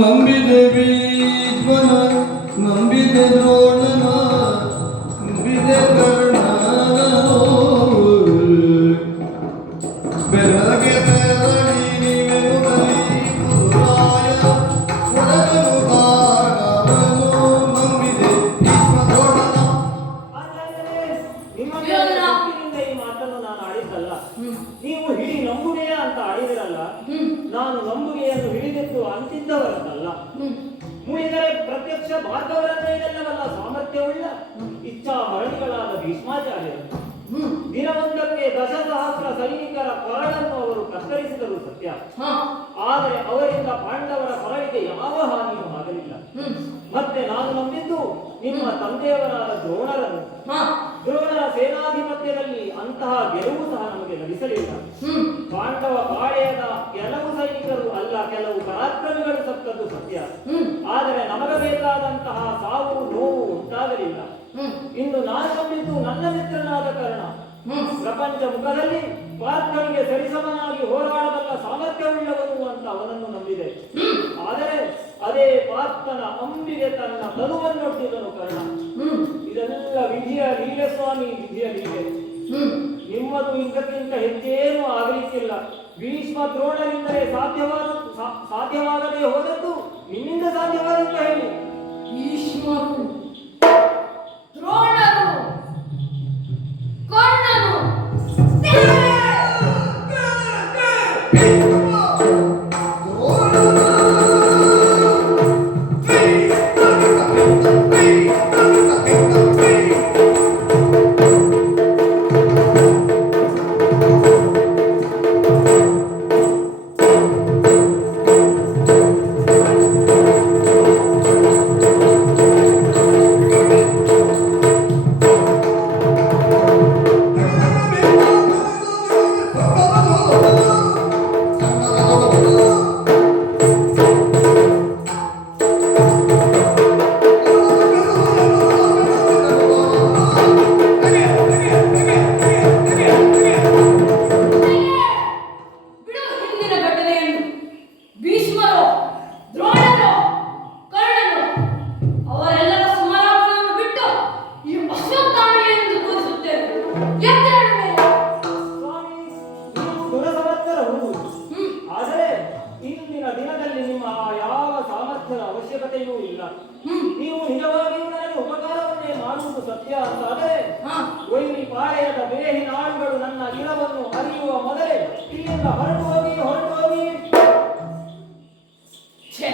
ನಂಬಿದೆ ಭೀಷ್ಮನ, ನಂಬಿದೆ ದ್ರೋಣನ, ನಂಬಿದೆ ಕರ್ಣನೋ. ಬೆರಗೆ ಬೆರಳಿ ನೀವೆನುಗಲಿ ಗುರುರಾಯ, ಒಡಗನು ಕಾರಣವನು ನಂಬಿದೆ ಭೀಷ್ಮ ದ್ರೋಣನ. ಈ ಮಾತನ್ನು ನಾನು ಆಡಿದ್ದಲ್ಲ, ನೀವು ಹಿಡಿ ನಂಬುಗೆಯ ಅಂತ ಆಡಿದಿರಲ್ಲ. ನಾನು ನಂಬುಗೆಯನ್ನು ಹಿಡಿದಿದ್ದು ಅಂತಿದ್ದವರನ್ನಲ್ಲ, ಮುಳಿದರೆ ಪ್ರತ್ಯಕ್ಷ ಭಾರ್ಗವರನ್ನೇ ಇದೆಲ್ಲವಲ್ಲ ಸಾಮರ್ಥ್ಯವುಳ್ಳ ಇಚ್ಛಾ ಮರಣಿಗಳಾದ ಭೀಷ್ಮಾಚಾರ್ಯರು. ದಿನವೊಂದಕ್ಕೆ ದಶಸಹಸ್ರ ಸೈನಿಕರ ಕೊರಳನ್ನು ಅವರು ಕತ್ತರಿಸಿದರು ಸತ್ಯ, ಆದರೆ ಅವರಿಂದ ಪಾಂಡವರ ಕೊರಳಿಗೆ ಯಾವ ಹಾನಿಯೂ ಆಗಲಿಲ್ಲ. ಮತ್ತೆ ನಾನು ನಂಬಿದ್ದು ನಿಮ್ಮ ತಂದೆಯವರಾದ ದ್ರೋಣರನ್ನು. ದ್ರೋಣರ ಸೇನಾಧಿಪತ್ಯದಲ್ಲಿ ಅಂತಹ ಗೆಲುವು ಸಹ ನಮಗೆ ಲಭಿಸಲಿಲ್ಲ. ಪಾಂಡವ ಪಾಳೆಯದ ಕೆಲವು ಸೈನಿಕರು ಅಲ್ಲ, ಕೆಲವು ಪರಾಕ್ರಮಿಗಳು ಸತ್ತದ್ದು ಸತ್ಯ, ಆದರೆ ನಮಗೆ ಬೇಕಾದಂತಹ ಸಾವು ನೋವು ಉಂಟಾಗಲಿಲ್ಲ. ಇನ್ನು ನಾನು ನಂಬಿದ್ದು ನನ್ನ ಮಿತ್ರನಾದ ಕಾರಣ ಪ್ರಪಂಚ ಮುಖದಲ್ಲಿ ಪಾರ್ಥನಿಗೆ ಸರಿಸಮನಾಗಿ ಹೋರಾಡಬಲ್ಲ ಸಾಮರ್ಥ್ಯವುಳ್ಳವನು ಅಂತ ಅವನನ್ನು ನಂಬಿದೆ. ಆದರೆ ಅದೇ ಪಾರ್ಥನ ಅಂಬಿಗೆ ತನ್ನ ತನುವನ್ನೊಡ್ಡಿದನು ಕಾರಣ. ಇದೆಲ್ಲ ವಿಧಿಯ ಲೀಲೆ ಸ್ವಾಮಿ, ವಿಧಿಯ ಲೀಲೆ. ನಿಮ್ಮದು ಇದಕ್ಕಿಂತ ಹೆಚ್ಚೇನೂ ಆಗಲಿಕ್ಕಿಲ್ಲ. ಭೀಷ್ಮ ದ್ರೋಣರಿಂದಲೇ ಸಾಧ್ಯವಾಗದೇ ಹೋದದ್ದು ನಿಮ್ಮಿಂದ ಸಾಧ್ಯವಾದಂತ ಹೇಳಿ. ಭೀಷ್ಮರು, ದ್ರೋಣರು, ಕರ್ಣನು ಅವಶ್ಯಕತೆಯೂ ಇಲ್ಲ. ನೀವು ನಿಜವಾಗಿಯೂ ನನಗೆ ಉಪಕಾರವನ್ನೇ ಮಾಡುವುದು ಸತ್ಯ ಅಂತಾದರೆ ವೈರಿ ಪಾಳೆಯದ ಬೇಹಿ ನಾಡುಗಳು ನನ್ನ ಇಳವನ್ನು ಅರಿಯುವ ಮೊದಲೇ ಇಲ್ಲಿಂದ ಹೊರಟು ಹೋಗಿ ಛೇ